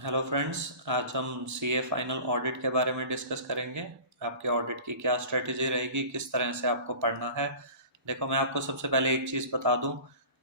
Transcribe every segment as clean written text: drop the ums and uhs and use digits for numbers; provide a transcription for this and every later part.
Hello friends, आज हम CA final audit के बारे में डिस्कस करेंगे। आपके ऑडिट की क्या स्ट्रेटजी रहेगी, किस तरह से आपको पढ़ना है। देखो, मैं आपको सबसे पहले एक चीज़ बता दूं,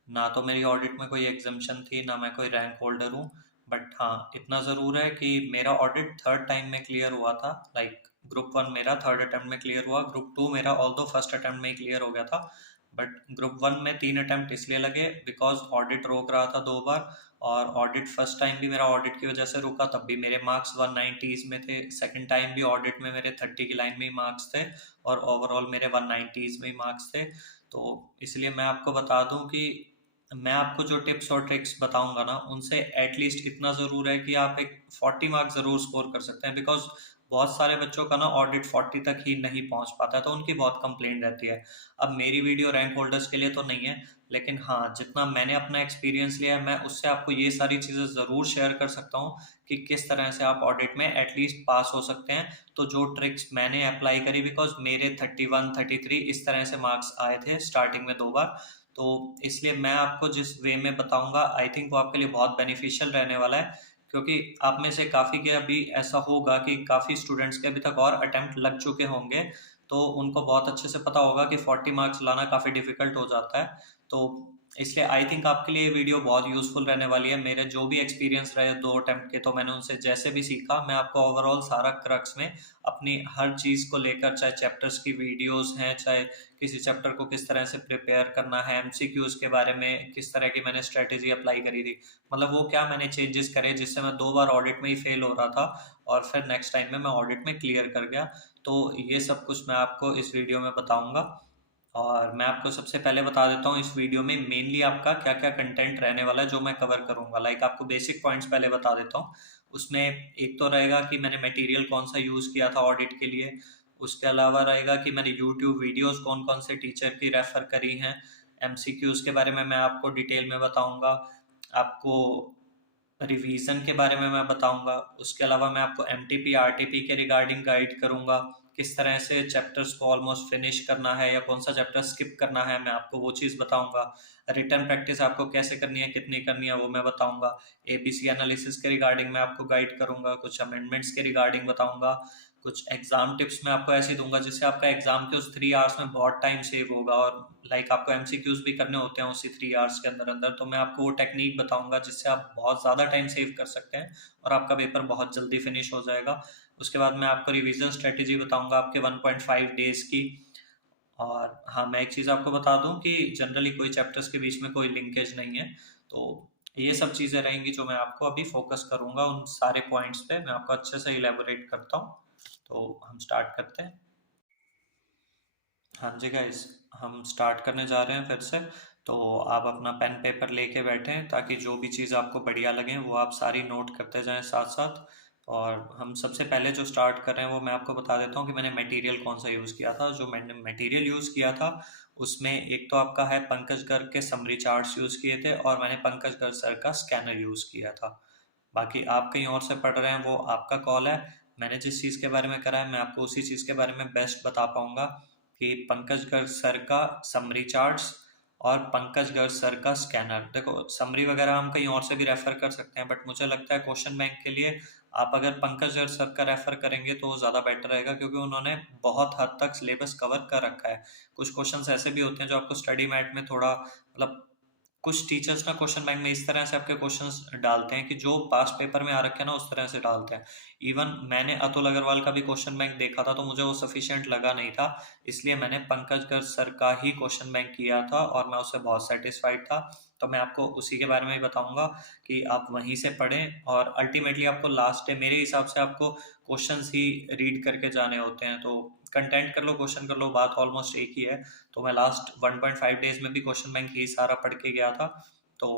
ना तो मेरी ऑडिट में कोई एग्जम्पशन थी, ना मैं कोई रैंक होल्डर हूं। बट हाँ, इतना ज़रूर है कि मेरा ऑडिट थर्ड टाइम में क्लियर हुआ था। लाइक ग्रुप वन मेरा थर्ड अटेम्प्ट में क्लियर हुआ, ग्रुप टू मेरा ऑल्दो फर्स्ट अटेम्प्ट में ही क्लियर हो गया था। बट ग्रुप वन में 3 अटेम्प्ट इसलिए लगे बिकॉज ऑडिट रोक रहा था 2 बार। और ऑडिट फर्स्ट टाइम भी मेरा ऑडिट की वजह से रुका, तब भी मेरे मार्क्स 190s में थे। सेकंड टाइम भी ऑडिट में मेरे 30 की लाइन में ही मार्क्स थे और ओवरऑल मेरे 190s में ही मार्क्स थे। तो इसलिए मैं आपको बता दूं कि मैं आपको जो टिप्स और ट्रिक्स बताऊंगा ना, उनसे एटलीस्ट इतना ज़रूर है कि आप एक 40 मार्क्स ज़रूर स्कोर कर सकते हैं। बिकॉज बहुत सारे बच्चों का ना ऑडिट 40 तक ही नहीं पहुंच पाता है, तो उनकी बहुत कंप्लेंट रहती है। अब मेरी वीडियो रैंक होल्डर्स के लिए तो नहीं है, लेकिन हाँ, जितना मैंने अपना एक्सपीरियंस लिया है, मैं उससे आपको ये सारी चीज़ें ज़रूर शेयर कर सकता हूँ कि किस तरह से आप ऑडिट में एटलीस्ट पास हो सकते हैं। तो जो ट्रिक्स मैंने अप्लाई करी, बिकॉज मेरे 31 33 इस तरह से मार्क्स आए थे स्टार्टिंग में 2 बार। तो इसलिए मैं आपको जिस वे में बताऊंगा, आई थिंक वो आपके लिए बहुत बेनिफिशियल रहने वाला है। क्योंकि आप में से काफ़ी के अभी ऐसा होगा कि काफ़ी स्टूडेंट्स के अभी तक और अटेम्प्ट लग चुके होंगे, तो उनको बहुत अच्छे से पता होगा कि 40 मार्क्स लाना काफ़ी डिफिकल्ट हो जाता है। तो इसलिए आई थिंक आपके लिए ये वीडियो बहुत यूजफुल रहने वाली है। मेरे जो भी एक्सपीरियंस रहे 2 अटेम्प्ट के, तो मैंने उनसे जैसे भी सीखा, मैं आपको ओवरऑल सारा क्रक्स में अपनी हर चीज़ को लेकर, चाहे चैप्टर्स की वीडियोस हैं, चाहे किसी चैप्टर को किस तरह से प्रिपेयर करना है, एमसीक्यूज के बारे में किस तरह की मैंने स्ट्रेटेजी अप्लाई करी थी, मतलब वो क्या मैंने चेंजेस करे जिससे मैं 2 बार ऑडिट में ही फेल हो रहा था और फिर नेक्स्ट टाइम में मैं ऑडिट में क्लियर कर गया। तो ये सब कुछ मैं आपको इस वीडियो में बताऊंगा। और मैं आपको सबसे पहले बता देता हूँ इस वीडियो में मेनली आपका क्या क्या कंटेंट रहने वाला है जो मैं कवर करूंगा। लाइक आपको बेसिक पॉइंट्स पहले बता देता हूँ। उसमें एक तो रहेगा कि मैंने मटेरियल कौन सा यूज़ किया था ऑडिट के लिए। उसके अलावा रहेगा कि मैंने यूट्यूब वीडियोस कौन कौन से टीचर की रेफर करी हैं। एमसीक्यूज के बारे में मैं आपको डिटेल में बताऊंगा। आपको रिवीजन के बारे में मैं बताऊंगा। उसके अलावा मैं आपको एमटीपी आरटीपी के रिगार्डिंग गाइड करूंगा, किस तरह से चैप्टर्स को ऑलमोस्ट फिनिश करना है या कौन सा चैप्टर स्किप करना है, मैं आपको वो चीज़ बताऊंगा। रिटर्न प्रैक्टिस आपको कैसे करनी है, कितनी करनी है, वो मैं बताऊंगा। एबीसी एनालिसिस के रिगार्डिंग मैं आपको गाइड करूंगा, कुछ अमेंडमेंट्स के रिगार्डिंग बताऊंगा। कुछ एग्जाम टिप्स मैं आपको ऐसे दूंगा जिससे आपका एग्जाम के उस 3 आवर्स में बहुत टाइम सेव होगा। और लाइक आपको एमसीक्यूज भी करने होते हैं उसी 3 आवर्स के अंदर अंदर, तो मैं आपको वो टेक्निक बताऊंगा जिससे आप बहुत ज़्यादा टाइम सेव कर सकते हैं और आपका पेपर बहुत जल्दी फिनिश हो जाएगा। उसके बाद मैं आपको रिवीजन स्ट्रेटेजी बताऊंगा आपके 1.5 डेज की। और हाँ, मैं एक चीज़ आपको बता दूं कि जनरली कोई चैप्टर्स के बीच में कोई लिंकेज नहीं है। तो ये सब चीज़ें रहेंगी जो मैं आपको अभी फोकस करूंगा। उन सारे पॉइंट्स पे मैं आपको अच्छे से इलेबोरेट करता हूँ। तो हम स्टार्ट करते हैं। हाँ जी गाइस, हम स्टार्ट करने जा रहे हैं फिर से। तो आप अपना पेन पेपर लेके बैठें ताकि जो भी चीज़ आपको बढ़िया लगे वो आप सारी नोट करते जाएं साथ साथ। और हम सबसे पहले जो स्टार्ट कर रहे हैं वो मैं आपको बता देता हूँ कि मैंने मटेरियल कौन सा यूज़ किया था। जो मैंने मटेरियल यूज़ किया था उसमें एक तो आपका है पंकज गर्ग के समरी चार्ट्स यूज़ किए थे, और मैंने पंकज गर्ग सर का स्कैनर यूज़ किया था। बाकी आप कहीं और से पढ़ रहे हैं वो आपका कॉल है। मैंने जिस चीज़ के बारे में करा है मैं आपको उसी चीज़ के बारे में बेस्ट बता पाऊंगा। कि पंकज गर्ग सर का समरी चार्ट्स और पंकज गर्ग सर का स्कैनर, देखो समरी वगैरह हम कहीं और से भी रेफर कर सकते हैं, बट मुझे लगता है क्वेश्चन बैंक के लिए आप अगर पंकज गर्ग सर का रेफर करेंगे तो वो ज़्यादा बेटर रहेगा, क्योंकि उन्होंने बहुत हद तक सिलेबस कवर कर रखा है। कुछ क्वेश्चंस ऐसे भी होते हैं जो आपको स्टडी मैट में थोड़ा मतलब, कुछ टीचर्स ना क्वेश्चन बैंक में इस तरह से आपके क्वेश्चंस डालते हैं कि जो पास पेपर में आ रखे हैं ना उस तरह से डालते हैं। इवन मैंने अतुल अग्रवाल का भी क्वेश्चन बैंक देखा था तो मुझे वो सफिशिएंट लगा नहीं था, इसलिए मैंने पंकज गर्ग सर का ही क्वेश्चन बैंक किया था और मैं उससे बहुत सेटिस्फाइड था। तो मैं आपको उसी के बारे में ही बताऊंगा कि आप वहीं से पढ़ें, और अल्टीमेटली आपको लास्ट डे मेरे हिसाब से आपको क्वेश्चंस ही रीड करके जाने होते हैं। तो कंटेंट कर लो, क्वेश्चन कर लो, बात ऑलमोस्ट एक ही है। तो मैं लास्ट 1.5 डेज में भी क्वेश्चन बैंक ही सारा पढ़ के गया था। तो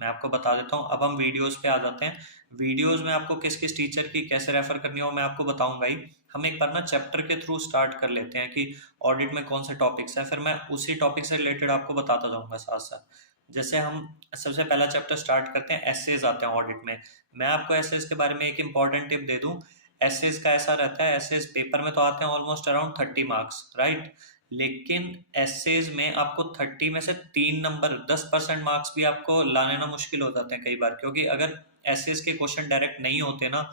मैं आपको बता देता हूँ। अब हम वीडियोस पे आ जाते हैं। वीडियोस में आपको किस किस टीचर की कैसे रेफर करनी हो मैं आपको बताऊंगा ही। हम एक बार ना चैप्टर के थ्रू स्टार्ट कर लेते हैं कि ऑडिट में कौन से टॉपिक्स है, फिर मैं उसी टॉपिक से रिलेटेड आपको बताता जाऊंगा साथ साथ। जैसे हम सबसे पहला चैप्टर स्टार्ट करते हैं, एसेज आते हैं ऑडिट में। मैं आपको एसेज के बारे में एक इंपॉर्टेंट टिप दे दूं। एसेज का ऐसा रहता है, एसेज पेपर में तो आते हैं ऑलमोस्ट अराउंड 30 मार्क्स, राइट। लेकिन एसेज में आपको 30 में से 3 नंबर 10% मार्क्स भी आपको लाने ना मुश्किल हो जाते हैं कई बार, क्योंकि अगर एसेस के क्वेश्चन डायरेक्ट नहीं होते ना,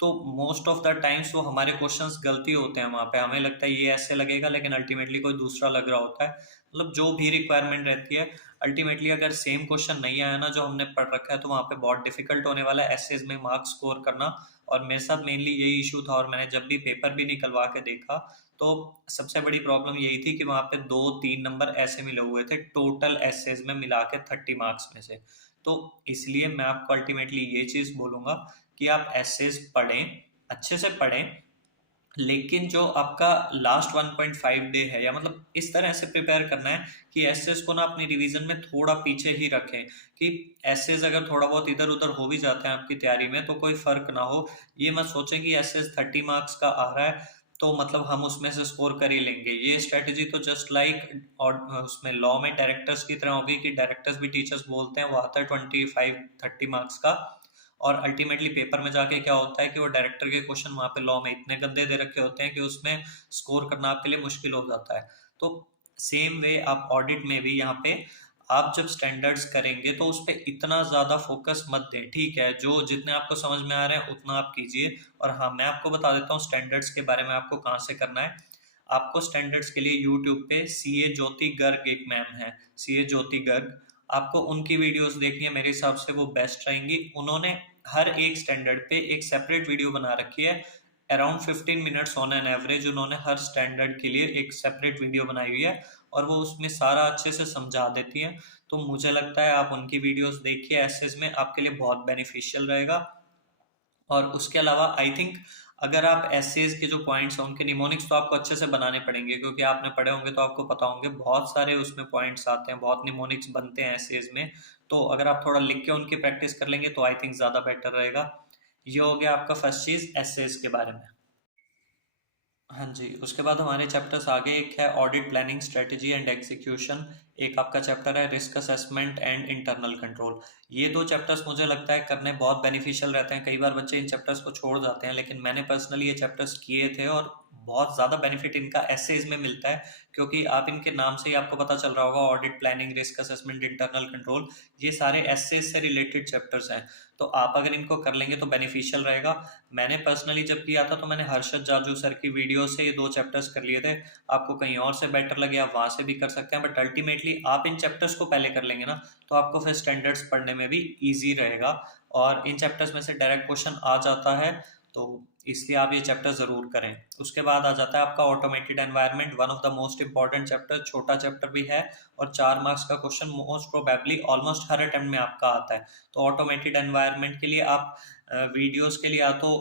तो मोस्ट ऑफ द टाइम्स वो हमारे क्वेश्चंस गलती होते हैं वहाँ पे, हमें लगता है ये ऐसे लगेगा लेकिन अल्टीमेटली कोई दूसरा लग रहा होता है। मतलब जो भी रिक्वायरमेंट रहती है अल्टीमेटली अगर सेम क्वेश्चन नहीं आया ना जो हमने पढ़ रखा है तो वहाँ पे बहुत डिफिकल्ट होने वाला है एसेज में मार्क्स स्कोर करना। और मेरे साथ मेनली यही इशू था, और मैंने जब भी पेपर भी निकलवा के देखा तो सबसे बड़ी प्रॉब्लम यही थी कि वहाँ पे 2-3 नंबर ऐसे मिले हुए थे टोटल एसेज में मिला के 30 मार्क्स में से। तो इसलिए मैं आपको अल्टीमेटली ये चीज़ बोलूँगा कि आप एसेज पढ़ें, अच्छे से पढ़ें, लेकिन जो आपका लास्ट 1.5 डे है या मतलब इस तरह से प्रिपेयर करना है कि एसेस को ना अपनी रिवीजन में थोड़ा पीछे ही रखें, कि एसेस अगर थोड़ा बहुत इधर उधर हो भी जाते हैं आपकी तैयारी में तो कोई फर्क ना हो। ये मत सोचें कि एसेस 30 मार्क्स का आ रहा है तो मतलब हम उसमें से स्कोर कर ही लेंगे। ये स्ट्रेटेजी तो जस्ट लाइक और उसमें लॉ में डायरेक्टर्स की तरह होगी कि डायरेक्टर्स भी टीचर्स बोलते हैं वो आता है 25-30 मार्क्स का, और अल्टीमेटली पेपर में जाके क्या होता है कि वो डायरेक्टर के क्वेश्चन वहाँ पे लॉ में इतने गंदे दे रखे होते हैं कि उसमें स्कोर करना आपके लिए मुश्किल हो जाता है। तो सेम वे आप ऑडिट में भी यहाँ पे आप जब स्टैंडर्ड्स करेंगे तो उस पर इतना ज़्यादा फोकस मत दें, ठीक है, जो जितने आपको समझ में आ रहे हैं उतना आप कीजिए। और हाँ, मैं आपको बता देता हूँ स्टैंडर्ड्स के बारे में आपको कहाँ से करना है। आपको स्टैंडर्ड्स के लिए यूट्यूब पे सीए ज्योति गर्ग एक मैम है, सीए ज्योति गर्ग, आपको उनकी वीडियोस देखनी है, मेरे हिसाब से वो बेस्ट रहेंगी। उन्होंने हर एक स्टैंडर्ड पे एक सेपरेट वीडियो बना रखी है, around 15 minutes on an average उन्होंने हर स्टैंडर्ड के लिए एक सेपरेट वीडियो बनाई हुई है, और वो उसमें सारा अच्छे से समझा देती है। तो मुझे लगता है आप उनकी वीडियोस देखिए, एसेस में आपके लिए बहुत बेनिफिशियल रहेगा। और उसके अलावा आई थिंक अगर आप एसेज के जो पॉइंट्स हैं उनके निमोनिक्स तो आपको अच्छे से बनाने पड़ेंगे, क्योंकि आपने पढ़े होंगे तो आपको पता होंगे बहुत सारे उसमें पॉइंट्स आते हैं, बहुत निमोनिक्स बनते हैं एसेज में। तो अगर आप थोड़ा लिख के उनकी प्रैक्टिस कर लेंगे तो आई थिंक ज़्यादा बेटर रहेगा। ये हो गया आपका फर्स्ट चीज़ एसेज के बारे में। हाँ जी, उसके बाद हमारे चैप्टर्स आगे एक है audit planning strategy and execution, एक आपका चैप्टर है risk assessment and internal control. ये दो चैप्टर्स मुझे लगता है करने बहुत बेनिफिशियल रहते हैं। कई बार बच्चे इन चैप्टर्स को छोड़ जाते हैं, लेकिन मैंने पर्सनली ये चैप्टर्स किए थे और बहुत ज़्यादा बेनिफिट इनका एसेज में मिलता है, क्योंकि आप इनके नाम से ही आपको पता चल रहा होगा audit planning risk assessment internal control, ये सारे एसेज से रिलेटेड चैप्टर्स हैं। तो आप अगर इनको कर लेंगे तो बेनिफिशियल रहेगा। मैंने पर्सनली जब किया था तो मैंने हर्षद जाजू सर की वीडियो से ये दो चैप्टर्स कर लिए थे। आपको कहीं और से बेटर लगे आप वहाँ से भी कर सकते हैं, बट अल्टीमेटली आप इन चैप्टर्स को पहले कर लेंगे ना तो आपको फिर स्टैंडर्ड्स पढ़ने में भी ईजी रहेगा, और इन चैप्टर्स में से डायरेक्ट क्वेश्चन आ जाता है, तो इसलिए आप ये चैप्टर जरूर करें। उसके बाद आ जाता है आपका automated environment, one of the most important chapter, छोटा चैप्टर भी है और 4 मार्क्स का क्वेश्चन मोस्ट प्रोबेबली ऑलमोस्ट हर अटेम्प्ट में आपका आता है। तो ऑटोमेटेड एनवायरनमेंट के लिए आप वीडियोस के लिए या तो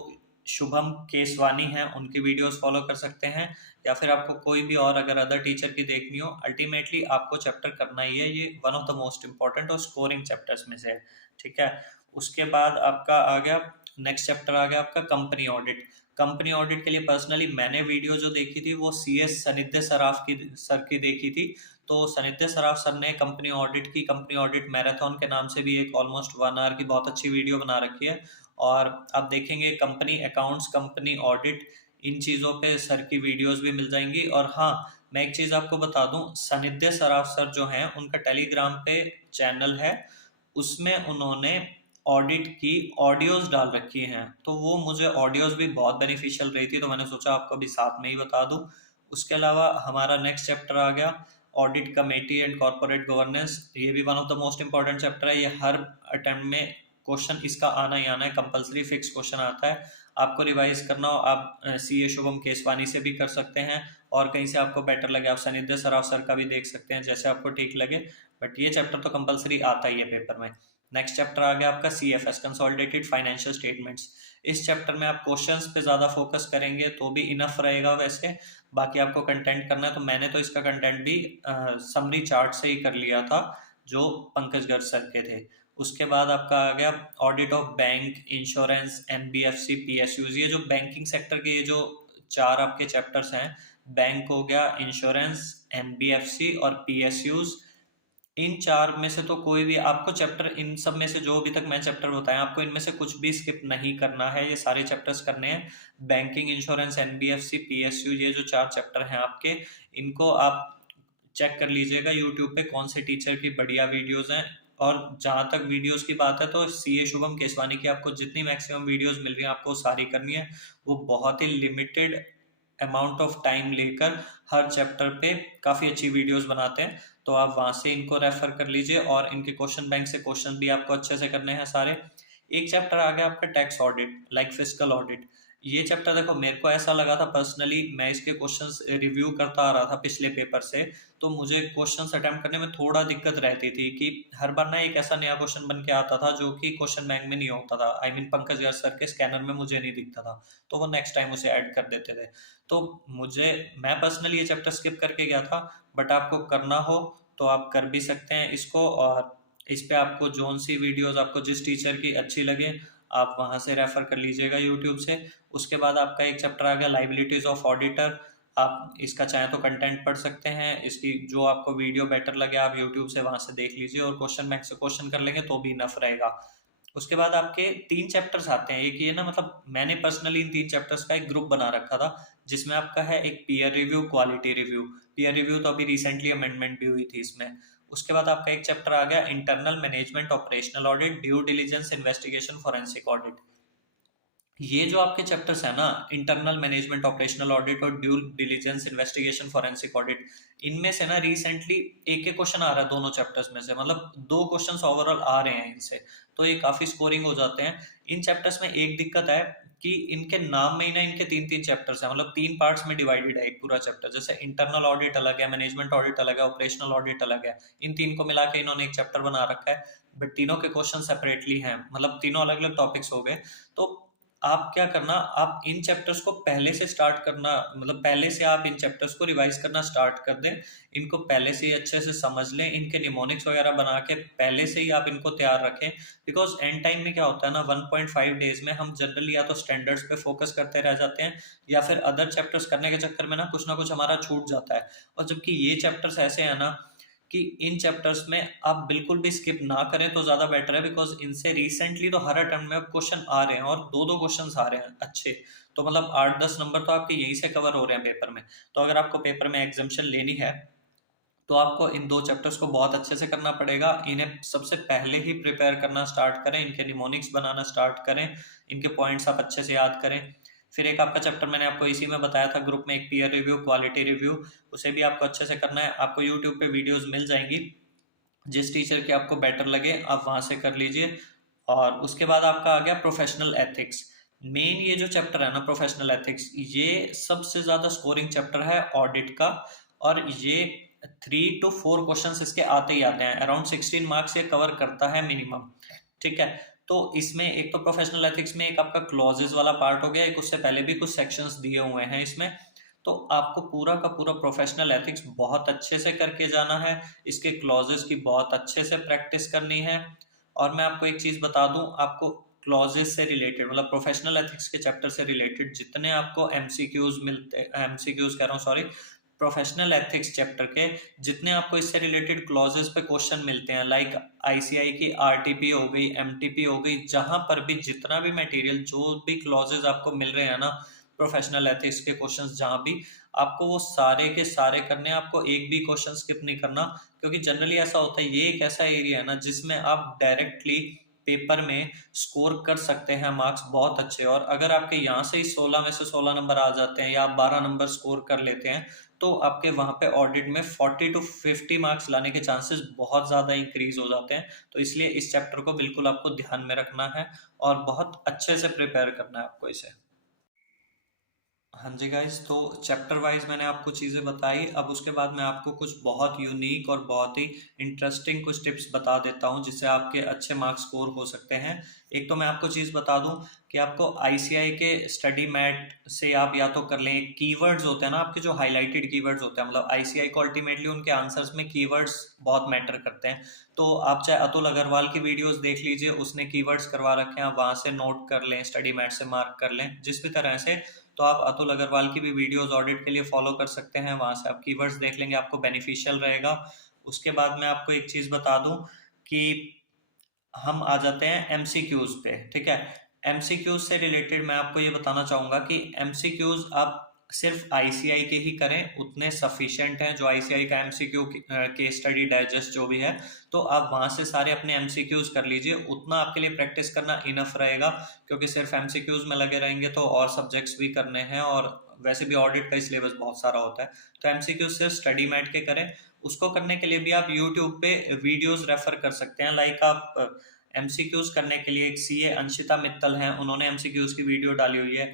शुभम केसवानी हैं उनकी वीडियोस फॉलो कर सकते हैं, या फिर आपको कोई भी और अगर अदर टीचर की देखनी हो, अल्टीमेटली आपको चैप्टर करना ही है, ये one of the most important और स्कोरिंग चैप्टर्स में से है, ठीक है। उसके बाद आपका आ गया नेक्स्ट चैप्टर आ गया आपका कंपनी ऑडिट। कंपनी ऑडिट के लिए पर्सनली मैंने वीडियो जो देखी थी वो CS सनिध्य सराफ की सर की देखी थी। तो सनिध्य सराफ सर ने कंपनी ऑडिट की कंपनी ऑडिट मैराथन के नाम से भी एक ऑलमोस्ट 1 आवर की बहुत अच्छी वीडियो बना रखी है, और आप देखेंगे कंपनी अकाउंट्स, कंपनी ऑडिट, इन चीज़ों पे सर की वीडियोस भी मिल जाएंगी। और हाँ, मैं एक चीज़ आपको बता दूं, सनिध्य सराफ सर जो हैं उनका टेलीग्राम पे चैनल है, उसमें उन्होंने ऑडिट की ऑडियोज डाल रखी हैं, तो वो मुझे ऑडियोज भी बहुत बेनिफिशियल रही थी, तो मैंने सोचा आपको भी साथ में ही बता दूं। उसके अलावा हमारा नेक्स्ट चैप्टर आ गया audit committee and corporate governance. ये भी one of the most important chapter है, ये हर अटेम्प्ट में क्वेश्चन इसका आना ही आना है, कंपलसरी फिक्स क्वेश्चन आता है। आपको रिवाइज करना हो आप CA शुभम केसवानी से भी कर सकते हैं, और कहीं से आपको बेटर लगे आप सनिध्य सराफ सर का भी देख सकते हैं, जैसे आपको ठीक लगे, बट ये चैप्टर तो कंपलसरी आता ही है पेपर में। नेक्स्ट चैप्टर आ गया आपका CFS कंसोलिडेटेड फाइनेंशियल स्टेटमेंट्स। इस चैप्टर में आप क्वेश्चंस पे ज़्यादा फोकस करेंगे तो भी इनफ रहेगा, वैसे बाकी आपको कंटेंट करना है, तो मैंने तो इसका कंटेंट भी समरी चार्ट से ही कर लिया था जो पंकज गर्ग सर के थे। उसके बाद आपका आ गया audit of bank, insurance, NBFC, PSUs। ये जो बैंकिंग सेक्टर के ये जो 4 आपके चैप्टर्स हैं, बैंक हो गया, इंश्योरेंस, NBFC और PSUs, इन 4 में से तो कोई भी आपको चैप्टर, इन सब में से जो अभी तक मैं चैप्टर बताया आपको इनमें से कुछ भी स्किप नहीं करना है, ये सारे चैप्टर्स करने हैं। बैंकिंग, इंश्योरेंस, NBFC, PSU, ये जो 4 चैप्टर हैं आपके, इनको आप चेक कर लीजिएगा यूट्यूब पे कौन से टीचर की बढ़िया वीडियोस हैं, और जहां तक वीडियोस की बात है तो सीए शुभम केसवानी की आपको जितनी मैक्सिमम वीडियोस मिल रही है आपको सारी करनी है। वो बहुत ही लिमिटेड अमाउंट ऑफ टाइम लेकर हर चैप्टर पे काफ़ी अच्छी वीडियोस बनाते हैं, तो आप वहां से इनको रेफर कर लीजिए। और इनके क्वेश्चन बैंक से क्वेश्चन भी आपको अच्छे से करने हैं सारे। एक चैप्टर आ गया आपका tax audit, like fiscal audit. ये चैप्टर देखो मेरे को ऐसा लगा था पर्सनली, मैं इसके क्वेश्चंस रिव्यू करता आ रहा था पिछले पेपर से, तो मुझे क्वेश्चंस अटेम्प्ट करने में थोड़ा दिक्कत रहती थी कि हर बार ना एक ऐसा नया क्वेश्चन बन के आता था जो कि क्वेश्चन बैंक में नहीं होता था, आई मीन पंकज यार सर के स्कैनर में मुझे नहीं दिखता था, तो वो नेक्स्ट टाइम उसे ऐड कर देते थे। तो मैं पर्सनली ये चैप्टर स्किप करके गया था, बट आपको करना हो तो आप कर भी सकते हैं इसको। और इस पे आपको जोन सी वीडियोस आपको जिस टीचर की अच्छी लगे आप वहां से रेफर कर लीजिएगा यूट्यूब से। उसके बाद आपका एक चैप्टर आ गया लाइबिलिटीज ऑफ ऑडिटर। आप इसका चाहे तो कंटेंट पढ़ सकते हैं, इसकी जो आपको वीडियो बेटर लगे आप यूट्यूब से वहां से देख लीजिए, और क्वेश्चन बैंक से क्वेश्चन कर लेंगे तो भी इनफ रहेगा। उसके बाद आपके 3 चैप्टर्स आते हैं। एक ये ना, मतलब मैंने पर्सनली इन 3 चैप्टर्स का एक ग्रुप बना रखा था, जिसमें आपका है एक peer review, quality review. Peer review तो अभी रिसेंटली अमेंडमेंट भी हुई थी इसमें। उसके बाद आपका एक चैप्टर आ गया internal management operational audit, due diligence investigation forensic audit. ये जो आपके चैप्टर्स है ना, इंटरनल मैनेजमेंट ऑपरेशनल ऑडिट और due diligence investigation forensic audit, इनमें से ना रिसेंटली एक एक क्वेश्चन आ रहा है दोनों चैप्टर्स में से, मतलब 2 क्वेश्चंस ओवरऑल आ रहे हैं इनसे, तो ये काफी स्कोरिंग हो जाते हैं। इन चैप्टर्स में एक दिक्कत है कि इनके नाम में ही ना इनके 3-3 चैप्टर्स हैं, मतलब 3 पार्ट्स में डिवाइडेड है एक पूरा चैप्टर। जैसे इंटरनल ऑडिट अलग है, मैनेजमेंट ऑडिट अलग है, ऑपरेशनल ऑडिट अलग है। इन 3 को मिला के इन्होंने एक चैप्टर बना रखा है, बट तीनों के क्वेश्चन सेपरेटली हैं, मतलब तीनों अलग अलग टॉपिक्स हो गए। तो आप क्या करना, आप इन चैप्टर्स को पहले से स्टार्ट करना, मतलब पहले से आप इन चैप्टर्स को रिवाइज करना स्टार्ट कर दें। इनको पहले से ही अच्छे से समझ लें, इनके निमोनिक्स वगैरह बना के पहले से ही आप इनको तैयार रखें। बिकॉज एंड टाइम में क्या होता है ना, 1.5 डेज में हम जनरली या तो स्टैंडर्ड्स पे फोकस करते रह जाते हैं, या फिर अदर चैप्टर्स करने के चक्कर में ना कुछ हमारा छूट जाता है। और जबकि ये चैप्टर्स ऐसे हैं ना कि इन चैप्टर्स में आप बिल्कुल भी स्किप ना करें तो ज्यादा बेटर है, बिकॉज इनसे रिसेंटली तो हर अटेम्प्ट में क्वेश्चन आ रहे हैं, और 2-2 क्वेश्चन आ रहे हैं अच्छे। तो मतलब 8-10 नंबर तो आपके यहीं से कवर हो रहे हैं पेपर में। तो अगर आपको पेपर में एग्जाम्शन लेनी है तो आपको इन 2 चैप्टर्स को बहुत अच्छे से करना पड़ेगा। इन्हें सबसे पहले ही प्रिपेयर करना स्टार्ट करें, इनके निमोनिक्स बनाना स्टार्ट करें, इनके पॉइंट्स आप अच्छे से याद करें। फिर एक आपका चैप्टर मैंने आपको इसी में बताया था ग्रुप में, एक पीयर रिव्यू, क्वालिटी रिव्यू, उसे भी आपको अच्छे से करना है। आपको यूट्यूब पे वीडियोस मिल जाएंगी, जिस टीचर की आपको बेटर लगे आप वहां से कर लीजिए। और उसके बाद आपका आ गया प्रोफेशनल एथिक्स। मेन ये जो चैप्टर है ना प्रोफेशनल एथिक्स, ये सबसे ज्यादा स्कोरिंग चैप्टर है ऑडिट का, और ये 3 to 4 क्वेश्चंस इसके आते ही आते हैं, अराउंड 16 मार्क्स ये कवर करता है मिनिमम। ठीक है, तो इसमें एक तो प्रोफेशनल एथिक्स में एक आपका क्लॉजेस वाला पार्ट हो गया, एक उससे पहले भी कुछ सेक्शंस दिए हुए हैं इसमें। तो आपको पूरा का पूरा प्रोफेशनल एथिक्स बहुत अच्छे से करके जाना है, इसके क्लॉजेस की बहुत अच्छे से प्रैक्टिस करनी है। और मैं आपको एक चीज बता दूं, आपको क्लॉजेस से रिलेटेड, मतलब प्रोफेशनल एथिक्स के चैप्टर से रिलेटेड जितने आपको एमसीक्यूज मिलते, एमसीक्यूज कह रहा हूँ सॉरी, प्रोफेशनल एथिक्स चैप्टर के जितने आपको इससे रिलेटेड क्लॉजेस पे क्वेश्चन मिलते हैं, लाइक आईसीआई की आरटीपी हो गई, एमटीपी हो गई, जहां पर भी जितना भी मटेरियल, जो भी क्लॉजेस आपको मिल रहे हैं ना प्रोफेशनल एथिक्स के क्वेश्चंस, जहां भी आपको वो सारे के सारे करने हैं, आपको एक भी क्वेश्चन स्किप नहीं करना। क्योंकि जनरली ऐसा होता है, ये एक ऐसा एरिया है ना जिसमें आप डायरेक्टली पेपर में स्कोर कर सकते हैं मार्क्स बहुत अच्छे। और अगर आपके यहाँ से ही 16 में से 16 नंबर आ जाते हैं, या आप 12 नंबर स्कोर कर लेते हैं, तो आपके वहां पे ऑडिट में 40 to 50 मार्क्स लाने के चांसेस बहुत ज्यादा इंक्रीज हो जाते हैं। तो इसलिए इस चैप्टर को बिल्कुल आपको ध्यान में रखना है, और बहुत अच्छे से प्रिपेयर करना है आपको इसे। हाँ जी गाइस, तो चैप्टर वाइज मैंने आपको चीज़ें बताई। अब उसके बाद मैं आपको कुछ बहुत यूनिक और बहुत ही इंटरेस्टिंग कुछ टिप्स बता देता हूँ जिससे आपके अच्छे मार्क्स स्कोर हो सकते हैं। एक तो मैं आपको चीज़ बता दूं कि आपको आईसीआई के स्टडी मैट से आप या तो कर लें, कीवर्ड्स होते हैं ना आपके जो हाईलाइटेड कीवर्ड्स होते हैं, मतलब आईसीआई को अल्टीमेटली उनके आंसर्स में कीवर्ड्स बहुत मैटर करते हैं। तो आप चाहे अतुल अग्रवाल की वीडियोस देख लीजिए, उसने कीवर्ड्स करवा रखे हैं, आप वहां से नोट कर लें, स्टडी मैट से मार्क कर लें, जिस भी तरह से। तो आप अतुल अग्रवाल की भी वीडियोस ऑडिट के लिए फॉलो कर सकते हैं, वहां से आप कीवर्ड्स देख लेंगे, आपको बेनिफिशियल रहेगा। उसके बाद मैं आपको एक चीज बता दूं कि हम आ जाते हैं एमसीक्यूज पे। ठीक है, एमसीक्यूज से रिलेटेड मैं आपको ये बताना चाहूंगा कि एमसीक्यूज आप सिर्फ आईसीआई के ही करें उतने सफिशिएंट हैं, जो आईसीआई का एमसीक्यू केस स्टडी डाइजेस्ट जो भी है, तो आप वहां से सारे अपने एमसीक्यूज कर लीजिए, उतना आपके लिए प्रैक्टिस करना इनफ रहेगा। क्योंकि सिर्फ एमसीक्यूज में लगे रहेंगे तो और सब्जेक्ट्स भी करने हैं, और वैसे भी ऑडिट का सिलेबस बहुत सारा होता है। तो एमसीक्यू सिर्फ स्टडी मैट के करें। उसको करने के लिए भी आप यूट्यूब पे वीडियोस रेफर कर सकते हैं। लाइक आप एमसीक्यूज करने के लिए एक सीए अंशिता मित्तल हैं, उन्होंने एमसीक्यूज की वीडियो डाली हुई है।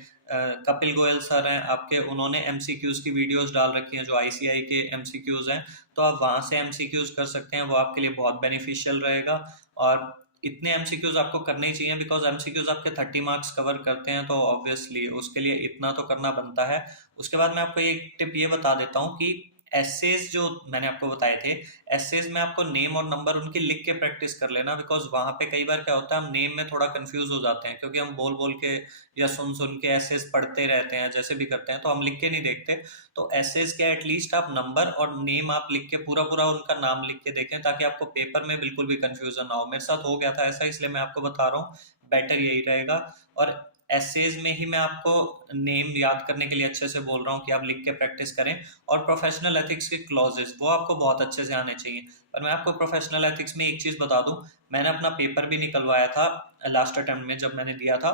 कपिल गोयल सर हैं आपके, उन्होंने एमसीक्यूज की वीडियोस डाल रखी हैं जो आईसीआई के एमसीक्यूज हैं। तो आप वहां से एमसीक्यूज कर सकते हैं, वो आपके लिए बहुत बेनिफिशियल रहेगा। और इतने एमसीक्यूज आपको करने ही चाहिए, बिकॉज एमसीक्यूज आपके 30 मार्क्स कवर करते हैं, तो ऑब्वियसली उसके लिए इतना तो करना बनता है। उसके बाद मैं आपको एक टिप ये बता देता हूँ कि एसेज जो मैंने आपको बताए थे, एसेज में आपको नेम और नंबर उनकी लिख के प्रैक्टिस कर लेना। बिकॉज वहां पे कई बार क्या होता है, हम नेम में थोड़ा कंफ्यूज हो जाते हैं, क्योंकि हम बोल बोल के या सुन सुन के एसेज पढ़ते रहते हैं, जैसे भी करते हैं, तो हम लिख के नहीं देखते। तो एसेज के एटलीस्ट आप नंबर और नेम आप लिख के पूरा पूरा उनका नाम लिख के देखें, ताकि आपको पेपर में बिल्कुल भी कंफ्यूजन ना हो। मेरे साथ हो गया था ऐसा, इसलिए मैं आपको बता रहा हूँ, बेटर यही रहेगा। और एसेज में ही मैं आपको नेम याद करने के लिए अच्छे से बोल रहा हूँ कि आप लिख के प्रैक्टिस करें। और प्रोफेशनल एथिक्स के क्लॉजेस वो आपको बहुत अच्छे से आने चाहिए। पर मैं आपको प्रोफेशनल एथिक्स में एक चीज बता दूं, मैंने अपना पेपर भी निकलवाया था लास्ट अटेम्प्ट में जब मैंने दिया था।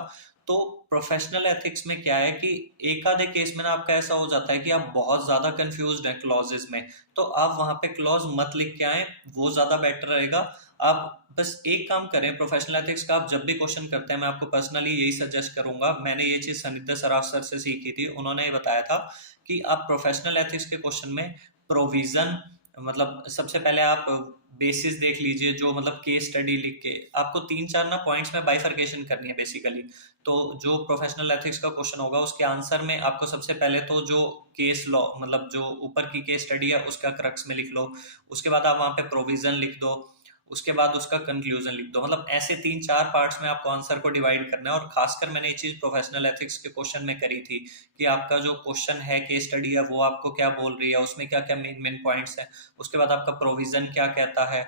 तो प्रोफेशनल एथिक्स में क्या है कि एक आधे केस में ना आपका ऐसा हो जाता है कि आप बहुत ज्यादा कंफ्यूज्ड हैं क्लॉजेस में, तो आप वहां पे क्लॉज मत लिख के आए, वो ज्यादा बेटर रहेगा। आप बस एक काम करें, प्रोफेशनल एथिक्स का आप जब भी क्वेश्चन करते हैं, मैं आपको पर्सनली यही सजेस्ट करूंगा, मैंने ये चीज सनिध्या सराफ सर से सीखी थी, उन्होंने ये बताया था कि आप प्रोफेशनल एथिक्स के क्वेश्चन में प्रोविजन, मतलब सबसे पहले आप बेसिस देख लीजिए, जो मतलब केस स्टडी लिख के आपको 3-4 ना पॉइंट्स में बाइफर्केशन करनी है बेसिकली। तो जो प्रोफेशनल एथिक्स का क्वेश्चन होगा उसके आंसर में आपको सबसे पहले तो जो केस लॉ, मतलब जो ऊपर की केस स्टडी है उसका क्रक्स में लिख लो, उसके बाद आप वहां पे प्रोविजन लिख दो, उसके बाद उसका कंक्लूजन लिख दो। मतलब ऐसे 3-4 पार्ट्स में आपको आंसर को डिवाइड करना है। और खासकर मैंने ये चीज प्रोफेशनल एथिक्स के क्वेश्चन में करी थी कि आपका जो क्वेश्चन है, केस स्टडी है, वो आपको क्या बोल रही है, उसमें क्या क्या मेन मेन पॉइंट्स हैं, उसके बाद आपका प्रोविजन क्या कहता है,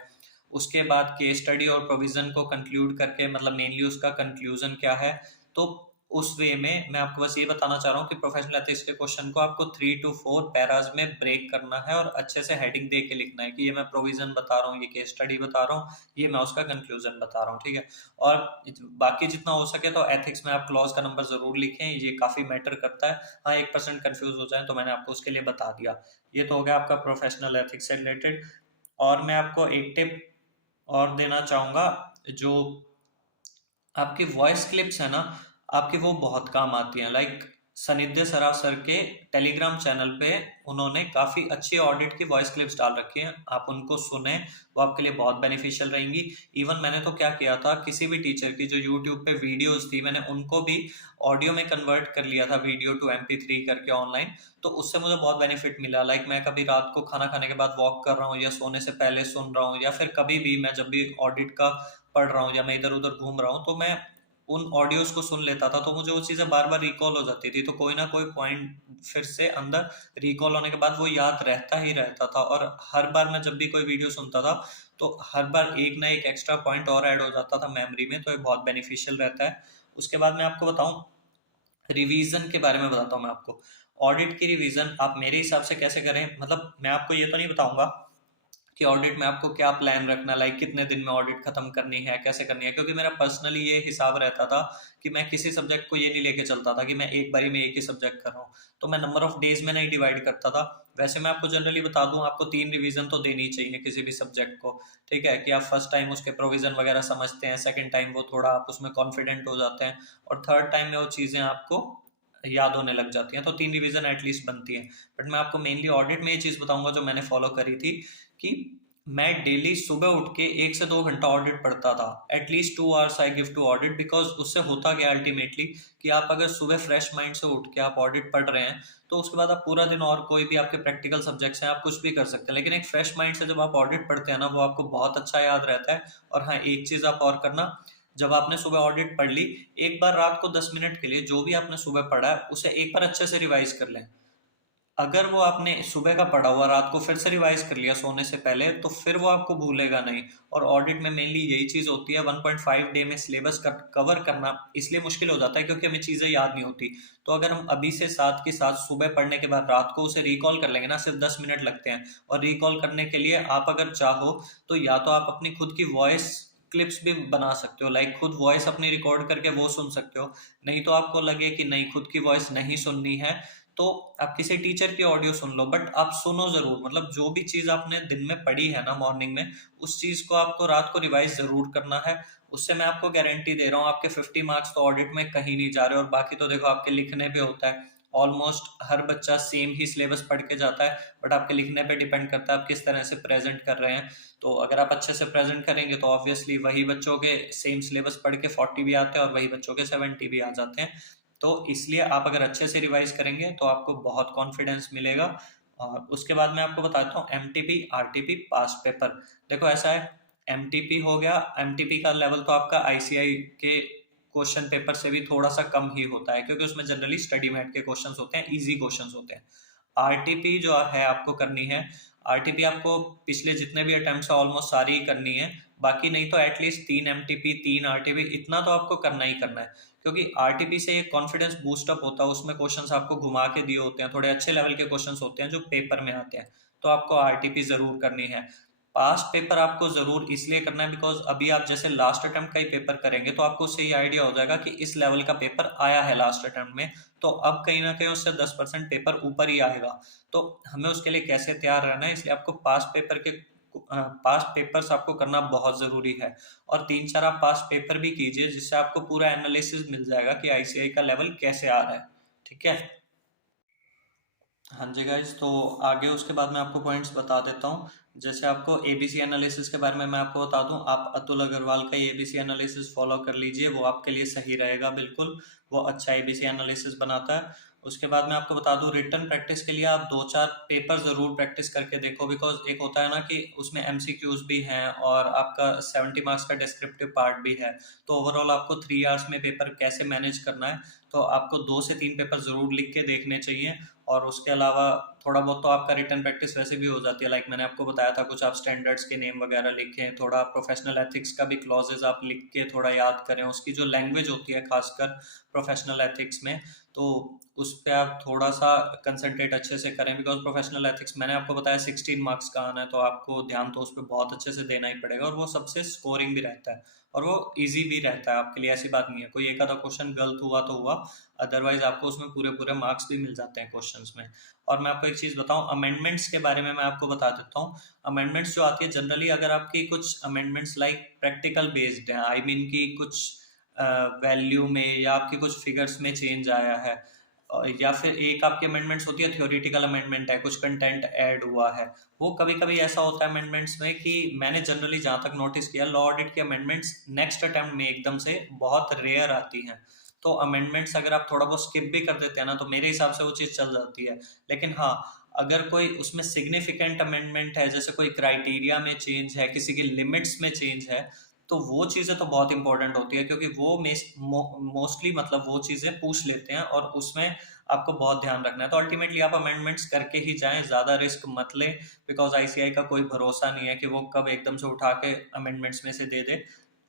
उसके बाद केस स्टडी और प्रोविजन को कंक्लूड करके मतलब मेनली उसका कंक्लूजन क्या है। तो उस वे में मैं आपको बस ये बताना चाह रहा हूँ कि प्रोफेशनल एथिक्स के क्वेश्चन को आपको 3 to 4 पैराज में ब्रेक करना है, और अच्छे से हेडिंग दे के लिखना है कि ये मैं प्रोविजन बता रहा हूँ, ये केस स्टडी बता रहा हूँ, ये मैं उसका कंक्लूजन बता रहा हूँ, ठीक है। और बाकी जितना हो सके तो एथिक्स में आप क्लॉज का नंबर जरूर लिखें, ये काफी मैटर करता है। हाँ, 1% कंफ्यूज हो जाए तो मैंने आपको उसके लिए बता दिया। ये तो हो गया आपका प्रोफेशनल एथिक्स से रिलेटेड। और मैं आपको एक टिप और देना चाहूंगा, जो आपकी वॉइस क्लिप्स है ना, आपकी वो बहुत काम आती हैं। लाइक सनिध्य सराफ सर के टेलीग्राम चैनल पे उन्होंने काफी अच्छी ऑडिट की वॉइस क्लिप्स डाल रखी हैं, आप उनको सुने, वो आपके लिए बहुत बेनिफिशियल रहेंगी। इवन मैंने तो क्या किया था, किसी भी टीचर की जो यूट्यूब पे वीडियोस थी, मैंने उनको भी ऑडियो में कन्वर्ट कर लिया था, वीडियो टू MP3 करके ऑनलाइन। तो उससे मुझे बहुत बेनिफिट मिला। लाइक मैं कभी रात को खाना खाने के बाद वॉक कर रहा हूँ, या सोने से पहले सुन रहा हूँ, या फिर कभी भी मैं जब भी ऑडिट का पढ़ रहा हूँ या मैं इधर उधर घूम रहा हूँ, तो मैं उन ऑडियोज को सुन लेता था, तो मुझे वो चीजें बार बार रिकॉल हो जाती थी। तो कोई ना कोई पॉइंट फिर से अंदर रिकॉल होने के बाद वो याद रहता ही रहता था। और हर बार मैं जब भी कोई वीडियो सुनता था, तो हर बार एक ना एक एक्स्ट्रा पॉइंट और ऐड हो जाता था मेमोरी में, तो ये बहुत बेनिफिशियल रहता है। उसके बाद मैं आपको बताऊं, रिवीजन के बारे में बताता हूँ मैं आपको। ऑडिट की रिवीजन आप मेरे हिसाब से कैसे करें, मतलब मैं आपको ये तो नहीं बताऊंगा कि ऑडिट में आपको क्या प्लान रखना, लाइक कितने दिन में ऑडिट खत्म करनी है, कैसे करनी है, क्योंकि मेरा पर्सनली ये हिसाब रहता था कि मैं किसी सब्जेक्ट को ये नहीं लेके चलता था कि मैं एक बारी में एक ही सब्जेक्ट कर रहा हूँ, तो मैं नंबर ऑफ डेज में नहीं डिवाइड करता था। वैसे मैं आपको जनरली बता दूं, आपको 3 रिवीजन तो देनी चाहिए किसी भी सब्जेक्ट को, ठीक है। कि आप फर्स्ट टाइम उसके प्रोविजन वगैरह समझते हैं, सेकेंड टाइम वो थोड़ा आप उसमें कॉन्फिडेंट हो जाते हैं, और थर्ड टाइम में वो चीज़ें आपको याद होने लग जाती हैं, तो 3 रिवीजन एटलीस्ट बनती है। बट मैं आपको मेनली ऑडिट में ये चीज़ बताऊंगा जो मैंने फॉलो करी थी, कि मैं डेली सुबह उठ के 1 से 2 घंटा ऑडिट पढ़ता था। At least 2 hours I give to audit, because उससे होता गया अल्टीमेटली कि आप अगर सुबह फ्रेश माइंड से उठ के आप ऑडिट पढ़ रहे हैं, तो उसके बाद आप पूरा दिन और कोई भी आपके प्रैक्टिकल सब्जेक्ट्स हैं आप कुछ भी कर सकते हैं, लेकिन एक फ्रेश माइंड से जब आप ऑडिट पढ़ते हैं ना, वो आपको बहुत अच्छा याद रहता है। और हाँ, एक चीज आप और करना, जब आपने सुबह ऑडिट पढ़ ली, एक बार रात को 10 मिनट के लिए जो भी आपने सुबह पढ़ा है उसे एक बार अच्छे से रिवाइज कर लें। अगर वो आपने सुबह का पढ़ा हुआ रात को फिर से रिवाइज कर लिया सोने से पहले, तो फिर वो आपको भूलेगा नहीं। और ऑडिट में मेनली यही चीज होती है, 1.5 डे में सिलेबस कवर करना इसलिए मुश्किल हो जाता है क्योंकि हमें चीजें याद नहीं होती। तो अगर हम अभी से साथ के साथ सुबह पढ़ने के बाद रात को उसे रिकॉल कर लेंगे ना, सिर्फ 10 मिनट लगते हैं। और रिकॉल करने के लिए आप अगर चाहो तो या तो आप अपनी खुद की वॉइस क्लिप्स भी बना सकते हो, लाइक खुद वॉइस अपनी रिकॉर्ड करके वो सुन सकते हो। नहीं तो आपको लगे कि नहीं खुद की वॉइस नहीं सुननी है, तो आप किसी टीचर की ऑडियो सुन लो, बट आप सुनो जरूर। मतलब जो भी चीज आपने दिन में पढ़ी है ना मॉर्निंग में, उस चीज को आपको रात को रिवाइज जरूर करना है। उससे मैं आपको गारंटी दे रहा हूँ आपके 50 मार्क्स तो ऑडिट में कहीं नहीं जा रहे। और बाकी तो देखो आपके लिखने पे होता है, ऑलमोस्ट हर बच्चा सेम ही सिलेबस पढ़ के जाता है, बट आपके लिखने पे डिपेंड करता है आप किस तरह से प्रेजेंट कर रहे हैं। तो अगर आप अच्छे से प्रेजेंट करेंगे तो ऑब्वियसली वही बच्चों के सेम सिलेबस पढ़ के 40 भी आते हैं और वही बच्चों के 70 भी आ जाते हैं। तो इसलिए आप अगर अच्छे से रिवाइज करेंगे तो आपको बहुत कॉन्फिडेंस मिलेगा। और उसके बाद मैं आपको बताता हूँ एमटीपी आरटीपी पास्ट पेपर। देखो ऐसा है, एमटीपी हो गया, एमटीपी का लेवल तो आपका आईसीआई के क्वेश्चन पेपर से भी थोड़ा सा कम ही होता है क्योंकि उसमें जनरली स्टडी मैट के क्वेश्चंस होते हैं, इजी क्वेश्चंस होते हैं। आरटीपी जो है आपको करनी है, आरटीपी आपको पिछले जितने भी अटेम्प्ट है ऑलमोस्ट सारी ही करनी है। बाकी नहीं तो एटलीस्ट 3 एमटीपी 3 आरटीपी इतना तो आपको करना ही करना है, क्योंकि आरटीपी से एक कॉन्फिडेंस बूस्ट अप होता है। उसमें क्वेश्चंस आपको घुमा के दिए होते हैं, थोड़े अच्छे लेवल के क्वेश्चंस होते हैं जो पेपर में आते हैं। तो आपको आरटीपी जरूर करनी है। पास्ट पेपर आपको जरूर इसलिए करना है बिकॉज अभी आप जैसे लास्ट अटेम्प्ट का ही पेपर करेंगे तो आपको उससे ये आइडिया हो जाएगा कि इस लेवल का पेपर आया है लास्ट अटेम्प्ट में, तो अब कहीं ना कहीं उससे 10% पेपर ऊपर ही आएगा। तो हमें उसके लिए कैसे तैयार रहना है, इसलिए आपको पास्ट पेपर्स आपको करना बहुत जरूरी है। और 3-4 आप पास्ट पेपर भी कीजिए जिससे आपको पूरा एनालिसिस मिल जाएगा कि आईसीआई का लेवल कैसे आ रहा है। ठीक है। हाँ जी गाइज, तो आगे उसके बाद मैं आपको पॉइंट्स बता देता हूँ। जैसे आपको एबीसी एनालिसिस के बारे में मैं आपको बता दूं, आप अतुल अग्रवाल का एबीसी एनालिसिस फॉलो कर लीजिए, वो आपके लिए सही रहेगा बिल्कुल। वो अच्छा एबीसी एनालिसिस बनाता है। उसके बाद मैं आपको बता दूं रिटर्न प्रैक्टिस के लिए आप 2-4 पेपर जरूर प्रैक्टिस करके देखो, बिकॉज एक होता है ना कि उसमें एमसीक्यूज भी हैं और आपका 70 मार्क्स का डिस्क्रिप्टिव पार्ट भी है। तो ओवरऑल आपको 3 आवर्स में पेपर कैसे मैनेज करना है, तो आपको 2 से 3 पेपर जरूर लिख के देखने चाहिए। और उसके अलावा थोड़ा बहुत तो आपका रिटर्न प्रैक्टिस वैसे भी हो जाती है, लाइक मैंने आपको बताया था कुछ आप स्टैंडर्ड्स के नेम वगैरह लिखें, थोड़ा प्रोफेशनल एथिक्स का भी क्लॉजेज आप लिख के थोड़ा याद करें, उसकी जो लैंग्वेज होती है खासकर प्रोफेशनल एथिक्स में, तो उस पर आप थोड़ा सा कंसंट्रेट अच्छे से करें। बिकॉज प्रोफेशनल एथिक्स मैंने आपको बताया 16 मार्क्स का आना है, तो आपको ध्यान तो उस पर बहुत अच्छे से देना ही पड़ेगा। और वो सबसे स्कोरिंग भी रहता है और वो इजी भी रहता है आपके लिए, ऐसी बात नहीं है कोई एक आधा क्वेश्चन गलत हुआ तो हुआ, अदरवाइज आपको उसमें पूरे पूरे मार्क्स भी मिल जाते हैं क्वेश्चंस में। और मैं आपको एक चीज बताऊं, अमेंडमेंट्स के बारे में मैं आपको बता देता हूँ। अमेंडमेंट्स जो आती है जनरली, अगर आपकी कुछ अमेंडमेंट्स लाइक प्रैक्टिकल बेस्ड है, आई मीन की कुछ वैल्यू में या आपकी कुछ फिगर्स में चेंज आया है, या फिर एक आपकी अमेंडमेंट्स होती है थ्योरेटिकल अमेंडमेंट है, कुछ कंटेंट ऐड हुआ है। वो कभी कभी ऐसा होता है अमेंडमेंट्स में कि मैंने जनरली जहां तक नोटिस किया, लॉ ऑडिट की अमेंडमेंट्स नेक्स्ट अटेम्प्ट में एकदम से बहुत रेयर आती हैं। तो अमेंडमेंट्स अगर आप थोड़ा बहुत स्किप भी कर देते हैं ना, तो मेरे हिसाब से वो चीज़ चल जाती है। लेकिन हाँ, अगर कोई उसमें सिग्निफिकेंट अमेंडमेंट है, जैसे कोई क्राइटेरिया में चेंज है, किसी की लिमिट्स में चेंज है, तो वो चीज़ें तो बहुत इंपॉर्टेंट होती है क्योंकि वो मोस्टली मतलब वो चीज़ें पूछ लेते हैं और उसमें आपको बहुत ध्यान रखना है। तो अल्टीमेटली आप अमेंडमेंट्स करके ही जाएं, ज़्यादा रिस्क मत लें, बिकॉज आईसीआई का कोई भरोसा नहीं है कि वो कब एकदम से उठा के अमेंडमेंट्स में से दे दे।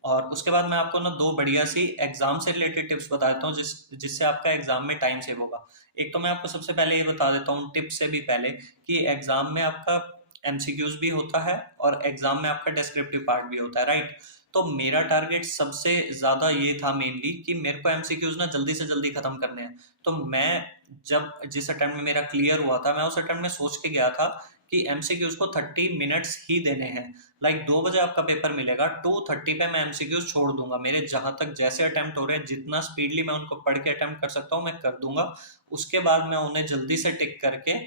और उसके बाद मैं आपको ना 2 बढ़िया सी एग्जाम से रिलेटेड टिप्स बता देता हूँ जिससे आपका एग्जाम में टाइम सेव होगा। एक तो मैं आपको सबसे पहले ये बता देता हूँ टिप से भी पहले, कि एग्जाम में आपका एमसीक्यूज भी होता है और एग्जाम में आपका डिस्क्रिप्टिव पार्ट भी होता है, राइट। तो मेरा टारगेट सबसे ज्यादा ये था मेनली कि मेरे को एमसीक्यूज ना जल्दी से जल्दी खत्म करने हैं। तो मैं जब जिस अटेम्प्ट में मेरा क्लियर हुआ था, मैं उस अटेम्प्ट में सोच के गया था कि एमसीक्यूज को 30 मिनट्स ही देने हैं। लाइक 2 बजे आपका पेपर मिलेगा, 2:30 पे मैं एमसीक्यूज छोड़ दूंगा। मेरे जहां तक जैसे अटेम्प्ट हो रहे हैं, जितना स्पीडली मैं उनको पढ़ के अटेम्प्ट कर सकता हूँ मैं कर दूंगा। उसके बाद मैं उन्हें जल्दी से टिक करके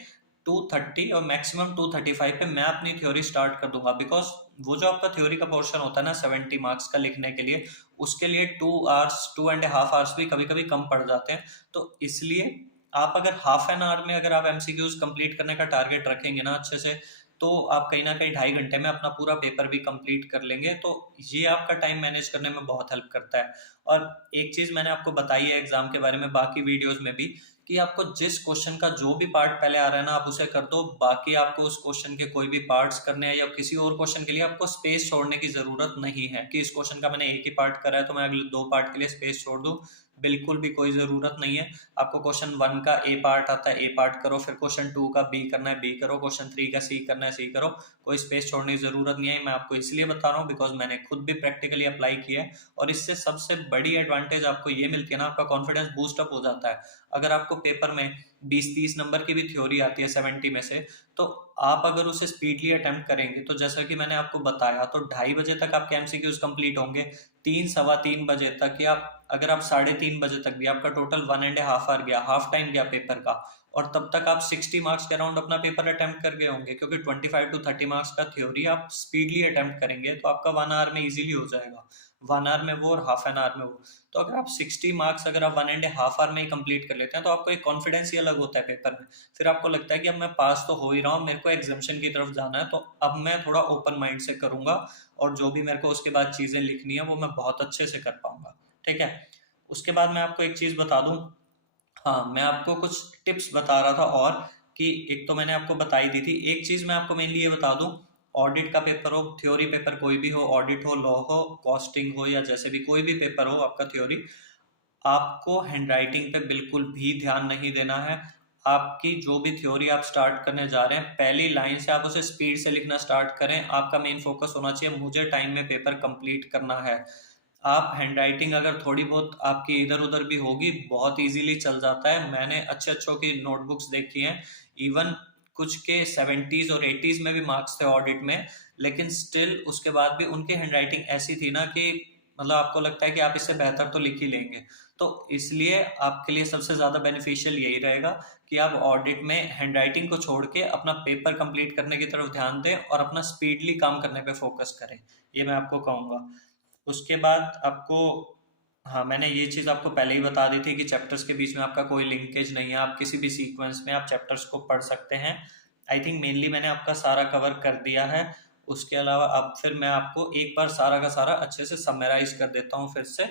2:30 और मैक्सिमम 2:35 पे मैं अपनी थ्योरी स्टार्ट कर दूंगा। बिकॉज वो जो आपका थ्योरी का पोर्शन होता है ना 70 मार्क्स का लिखने के लिए, उसके लिए 2 आवर्स 2.5 आवर्स भी कभी कभी कम पड़ जाते हैं। तो इसलिए आप अगर हाफ एन आवर में अगर आप एमसीक्यूज कंप्लीट करने का टारगेट रखेंगे ना अच्छे से, तो आप कहीं ना कहीं 2.5 घंटे में अपना पूरा पेपर भी कंप्लीट कर लेंगे। तो ये आपका टाइम मैनेज करने में बहुत हेल्प करता है। और एक चीज मैंने आपको बताई है एग्जाम के बारे में, बाकी वीडियोस में भी, कि आपको जिस क्वेश्चन का जो भी पार्ट पहले आ रहा है ना आप उसे कर दो, बाकी आपको उस क्वेश्चन के कोई भी पार्ट्स करने हैं या किसी और क्वेश्चन के लिए आपको स्पेस छोड़ने की जरूरत नहीं है कि इस क्वेश्चन का मैंने एक ही पार्ट करा है तो मैं अगले 2 पार्ट के लिए स्पेस छोड़ दूं। बिल्कुल भी कोई जरूरत नहीं है। आपको क्वेश्चन 1 का ए पार्ट आता है, ए पार्ट करो, फिर क्वेश्चन 2 का बी करना है, बी करो, क्वेश्चन 3 का सी करना है, सी करो। कोई स्पेस छोड़ने की जरूरत नहीं है। मैं आपको इसलिए बता रहा हूँ बिकॉज मैंने खुद भी प्रैक्टिकली अप्लाई किया है। और इससे सबसे बड़ी एडवांटेज आपको ये मिलती है ना, आपका कॉन्फिडेंस बूस्ट अप हो जाता है। अगर आपको पेपर में 20-30 नंबर की भी थ्योरी आती है 70 में से, तो आप अगर उसे स्पीडली अटेम्प्ट करेंगे तो जैसा कि मैंने आपको बताया, तो 2:30 बजे तक आपके एमसीक्यूज कंप्लीट होंगे। 3-3:15 बजे तक, या अगर आप 3:30 बजे तक भी, आपका टोटल 1.5 आवर गया, हाफ टाइम गया पेपर का, और तब तक आप 60 मार्क्स के अराउंड अपना पेपर अटेम्प्ट कर गए होंगे, क्योंकि 25 to 30 मार्क्स का थ्योरी आप स्पीडली अटेम्प्ट करेंगे तो आपका 1 आवर में इजीली हो जाएगा। 1 आवर में वो और हाफ एन आवर में वो। तो अगर आप 60 मार्क्स अगर आप 1.5 आवर में ही कंप्लीट कर लेते हैं तो आपको एक कॉन्फिडेंस ही अलग होता है पेपर में। फिर आपको लगता है कि अब मैं पास तो हो ही रहा हूँ, मेरे को एग्जामिशन की तरफ जाना है, तो अब मैं थोड़ा ओपन माइंड से करूंगा और जो भी मेरे को उसके बाद चीजें लिखनी है वो मैं बहुत अच्छे से कर पाऊंगा। ठीक है। उसके बाद मैं आपको एक चीज बता दूं। हाँ, मैं आपको कुछ टिप्स बता रहा था, और कि एक तो मैंने आपको बताई दी थी, एक चीज मैं आपको मेनली ये बता दूं। ऑडिट का पेपर हो, थ्योरी पेपर कोई भी हो, ऑडिट हो, लॉ हो, कॉस्टिंग हो, या जैसे भी कोई भी पेपर हो आपका थ्योरी, आपको हैंडराइटिंग पे बिल्कुल भी ध्यान नहीं देना है। आपकी जो भी थ्योरी आप स्टार्ट करने जा रहे हैं, पहली लाइन से आप उसे स्पीड से लिखना स्टार्ट करें। आपका मेन फोकस होना चाहिए मुझे टाइम में पेपर कंप्लीट करना है। आप हैंडराइटिंग अगर थोड़ी बहुत आपकी इधर उधर भी होगी, बहुत इजीली चल जाता है। मैंने अच्छे अच्छों की नोटबुक्स देखी हैं, इवन कुछ के 70s और 80s में भी मार्क्स थे ऑडिट में, लेकिन स्टिल उसके बाद भी उनकी हैंडराइटिंग ऐसी थी ना कि मतलब आपको लगता है कि आप इससे बेहतर तो लिख ही लेंगे। तो इसलिए आपके लिए सबसे ज्यादा बेनिफिशियल यही रहेगा कि आप ऑडिट में हैंडराइटिंग को छोड़ के अपना पेपर कंप्लीट करने की तरफ ध्यान दें और अपना स्पीडली काम करने पे फोकस करें। ये मैं आपको कहूंगा। उसके बाद आपको, हाँ, मैंने ये चीज़ आपको पहले ही बता दी थी कि चैप्टर्स के बीच में आपका कोई लिंकेज नहीं है। आप किसी भी सीक्वेंस में आप चैप्टर्स को पढ़ सकते हैं। आई थिंक मेनली मैंने आपका सारा कवर कर दिया है। उसके अलावा अब फिर मैं आपको एक बार सारा का सारा अच्छे से समराइज कर देता हूँ फिर से।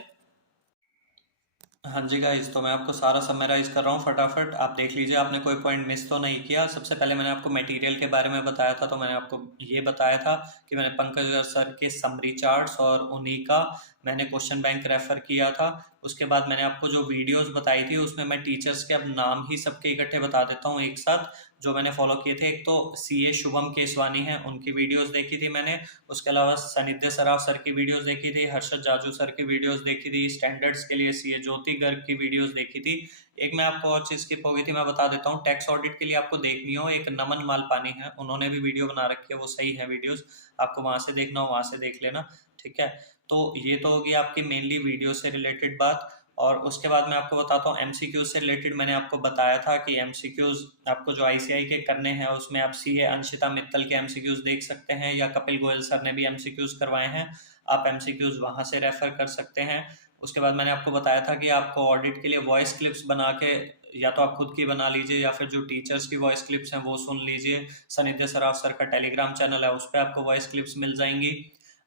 हाँ जी गाइस, तो मैं आपको सारा समराइज कर रहा हूँ फटाफट, आप देख लीजिए आपने कोई पॉइंट मिस तो नहीं किया। सबसे पहले मैंने आपको मटेरियल के बारे में बताया था, तो मैंने आपको ये बताया था कि मैंने पंकज सर के समरी चार्ट्स और उन्हीं का मैंने क्वेश्चन बैंक रेफर किया था। उसके बाद मैंने आपको जो वीडियोस बताई थी उसमें मैं टीचर्स के अब नाम ही सबके इकट्ठे बता देता हूँ एक साथ, जो मैंने फॉलो किए थे। एक तो सीए शुभम केसवानी हैं, उनकी वीडियोस देखी थी मैंने। उसके अलावा सनिध्य सराफ सर की वीडियोस देखी थी, हर्षद जाजू सर की वीडियोस देखी थी, स्टैंडर्ड्स के लिए सीए ज्योति गर्ग की वीडियोस देखी थी। एक मैं आपको और चीज स्किप हो गई थी, मैं बता देता हूँ। टैक्स ऑडिट के लिए आपको देखनी हो, एक नमन मालपानी है, उन्होंने भी वीडियो बना रखी है, वो सही है वीडियोस, आपको वहां से देखना हो वहां से देख लेना। ठीक है। तो ये तो होगी आपकी मेनली वीडियो से रिलेटेड बात। और उसके बाद मैं आपको बताता हूँ एमसीक्यूज से रिलेटेड। मैंने आपको बताया था कि एमसीक्यूज आपको जो आईसीआई के करने हैं उसमें आप सीए अंशिता मित्तल के एमसीक्यूज देख सकते हैं, या कपिल गोयल सर ने भी एमसीक्यूज करवाए हैं, आप एमसीक्यूज वहां से रेफर कर सकते हैं। उसके बाद मैंने आपको बताया था कि आपको ऑडिट के लिए वॉइस क्लिप्स बना के, या तो आप खुद की बना लीजिए या फिर जो टीचर्स की वॉइस क्लिप्स हैं वो सुन लीजिए। सनिध्य सराफ सर का टेलीग्राम चैनल है, उस पर आपको वॉइस क्लिप्स मिल जाएंगी।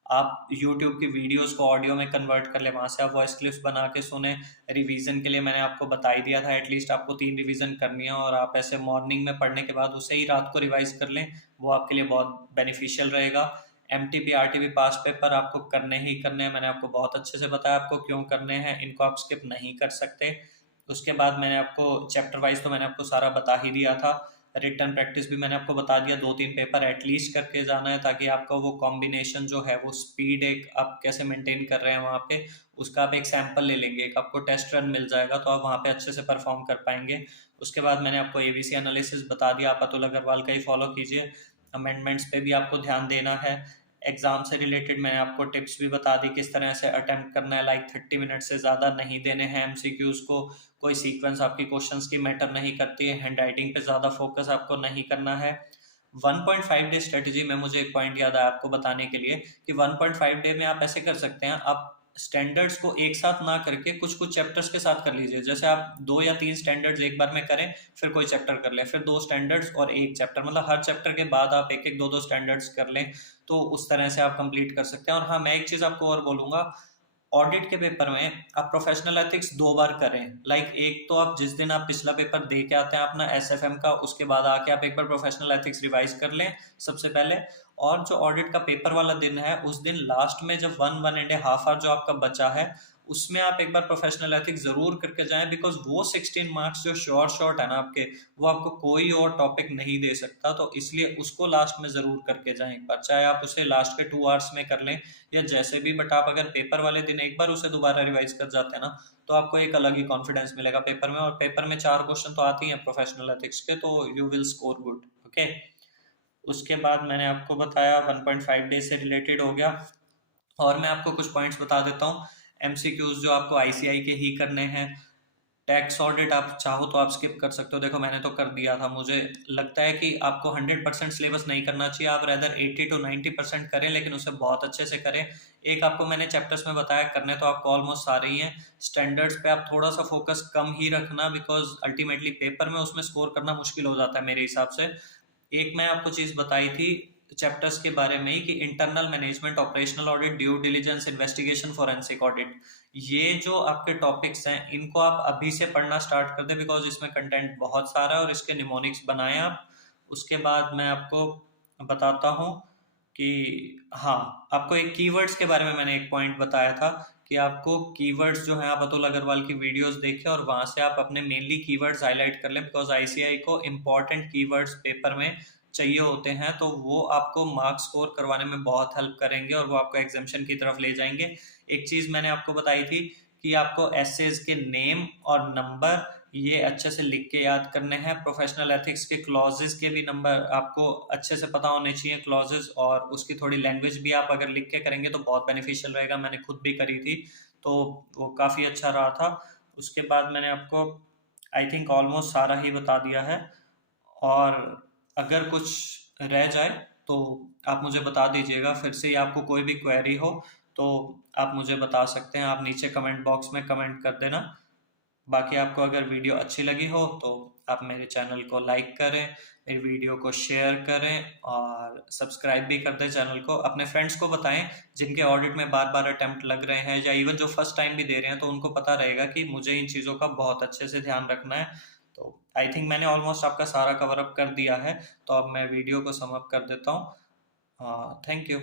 आप YouTube की वीडियोस को ऑडियो में कन्वर्ट कर ले, वहां से आप वॉइस क्लिप्स बना के सुने। रिवीजन के लिए मैंने आपको बता ही दिया था, एटलीस्ट आपको 3 रिवीजन करनी है, और आप ऐसे मॉर्निंग में पढ़ने के बाद उसे ही रात को रिवाइज कर लें, वो आपके लिए बहुत बेनिफिशियल रहेगा। एमटीपी आरटीपी पास पेपर आपको करने ही करने हैं, मैंने आपको बहुत अच्छे से बताया आपको क्यों करने हैं, इनको आप स्किप नहीं कर सकते। उसके बाद मैंने आपको चैप्टर वाइज तो मैंने आपको सारा बता ही दिया था। रिटर्न प्रैक्टिस भी मैंने आपको बता दिया, 2-3 पेपर एटलीस्ट करके जाना है, ताकि आपका वो कॉम्बिनेशन जो है, वो स्पीड एक आप कैसे मेंटेन कर रहे हैं वहाँ पे, उसका आप एक सैंपल ले लेंगे, एक आपको टेस्ट रन मिल जाएगा, तो आप वहाँ पे अच्छे से परफॉर्म कर पाएंगे। उसके बाद मैंने आपको एबीसी एनालिसिस बता दिया, आप अतुल अग्रवाल का ही फॉलो कीजिए। अमेंडमेंट्स पे भी आपको ध्यान देना है। एग्जाम से रिलेटेड मैंने आपको टिप्स भी बता दी किस तरह से अटेम्प्ट करना है, लाइक 30 मिनट से ज़्यादा नहीं देने हैं एमसीक्यूज को, कोई सीक्वेंस आपकी क्वेश्चंस की मैटर नहीं करती है, हैंडराइटिंग पे ज़्यादा फोकस आपको नहीं करना है। 1.5 डे स्ट्रेटेजी में मुझे एक पॉइंट याद आया आपको बताने के लिए, कि 1.5 डे में आप ऐसे कर सकते हैं, आप स्टैंडर्ड्स को एक साथ ना करके कुछ कुछ चैप्टर्स के साथ कर लीजिए। जैसे आप 2 या 3 स्टैंडर्ड्स एक बार में करें, फिर कोई चैप्टर कर लें, फिर 2 स्टैंडर्ड्स और एक चैप्टर, मतलब हर चैप्टर के बाद आप एक एक 2 2 स्टैंडर्ड्स कर लें, तो उस तरह से आप कंप्लीट कर सकते हैं। और हाँ, मैं एक चीज़ आपको और बोलूँगा, ऑडिट के पेपर में आप प्रोफेशनल एथिक्स 2 बार करें। लाइक एक तो आप जिस दिन आप पिछला पेपर दे के आते हैं अपना एसएफएम का, उसके बाद आके आप एक बार प्रोफेशनल एथिक्स रिवाइज कर लें सबसे पहले। और जो ऑडिट का पेपर वाला दिन है, उस दिन लास्ट में जब 1.5 आवर जो आपका बचा है, उसमें आप एक बार प्रोफेशनल एथिक्स जरूर करके जाएं, बिकॉज वो 16 मार्क्स जो शॉर्ट है ना आपके, वो आपको कोई और टॉपिक नहीं दे सकता, तो इसलिए उसको लास्ट में जरूर करके जाएं एक बार, चाहे आप उसे लास्ट के 2 आवर्स में कर लें या जैसे भी। बट आप अगर पेपर वाले दिन एक बार उसे दोबारा रिवाइज कर जाते हैं ना, तो आपको एक अलग ही कॉन्फिडेंस मिलेगा पेपर में। और पेपर में 4 क्वेश्चन तो आते ही हैं प्रोफेशनल एथिक्स के, तो you will score good. Okay, उसके बाद मैंने आपको बताया 1.5 डे से रिलेटेड हो गया। और मैं आपको कुछ पॉइंट्स बता देता हूँ। एमसीक्यूज जो आपको आईसीआई के ही करने हैं। टैक्स ऑडिट आप चाहो तो आप स्किप कर सकते हो, देखो मैंने तो कर दिया था। मुझे लगता है कि आपको 100% सिलेबस नहीं करना चाहिए, आप रेदर 80 to 90% करें, लेकिन उसे बहुत अच्छे से करें। एक आपको मैंने चैप्टर्स में बताया, करने तो आपको ऑलमोस्ट सारे ही हैं। स्टैंडर्ड्स पे आप थोड़ा सा फोकस कम ही रखना, बिकॉज अल्टीमेटली पेपर में उसमें स्कोर करना मुश्किल हो जाता है मेरे हिसाब से। एक मैं आपको चीज बताई थी चैप्टर्स के बारे में ही, कि internal management, operational audit, due diligence, investigation, forensic audit, ये जो आपके टॉपिक्स हैं, इनको आप अभी से पढ़ना स्टार्ट कर दें, बिकॉज इसमें कंटेंट बहुत सारा है और इसके निमोनिक्स बनाए आप। उसके बाद मैं आपको बताता हूँ कि हाँ, आपको एक कीवर्ड्स के बारे में मैंने एक पॉइंट बताया था, कि आपको कीवर्ड्स जो है, आप अतुल अग्रवाल की वीडियोस देखें और वहां से आप अपने मेनली कीवर्ड्स हाईलाइट कर लें, बिकॉज आईसीआई को इंपॉर्टेंट कीवर्ड्स पेपर में चाहिए होते हैं, तो वो आपको मार्क्स स्कोर करवाने में बहुत हेल्प करेंगे और वो आपको एग्जामिशन की तरफ ले जाएंगे। एक चीज मैंने आपको बताई थी कि आपको एसेज के नेम और नंबर ये अच्छे से लिख के याद करने हैं। प्रोफेशनल एथिक्स के क्लॉजेस के भी नंबर आपको अच्छे से पता होने चाहिए, क्लॉजेस, और उसकी थोड़ी लैंग्वेज भी आप अगर लिख के करेंगे तो बहुत बेनिफिशियल रहेगा। मैंने खुद भी करी थी, तो वो काफ़ी अच्छा रहा था। उसके बाद मैंने आपको आई थिंक ऑलमोस्ट सारा ही बता दिया है। और अगर कुछ रह जाए तो आप मुझे बता दीजिएगा फिर से, या आपको कोई भी क्वेरी हो तो आप मुझे बता सकते हैं, आप नीचे कमेंट बॉक्स में कमेंट कर देना। बाकी आपको अगर वीडियो अच्छी लगी हो तो आप मेरे चैनल को लाइक करें, मेरी वीडियो को शेयर करें और सब्सक्राइब भी कर दें चैनल को। अपने फ्रेंड्स को बताएं जिनके ऑडिट में बार बार अटेम्प्ट लग रहे हैं, या इवन जो फर्स्ट टाइम भी दे रहे हैं, तो उनको पता रहेगा कि मुझे इन चीज़ों का बहुत अच्छे से ध्यान रखना है। तो आई थिंक मैंने ऑलमोस्ट आपका सारा कवर अप कर दिया है, तो अब मैं वीडियो को सम अप कर देता हूँ। Thank you.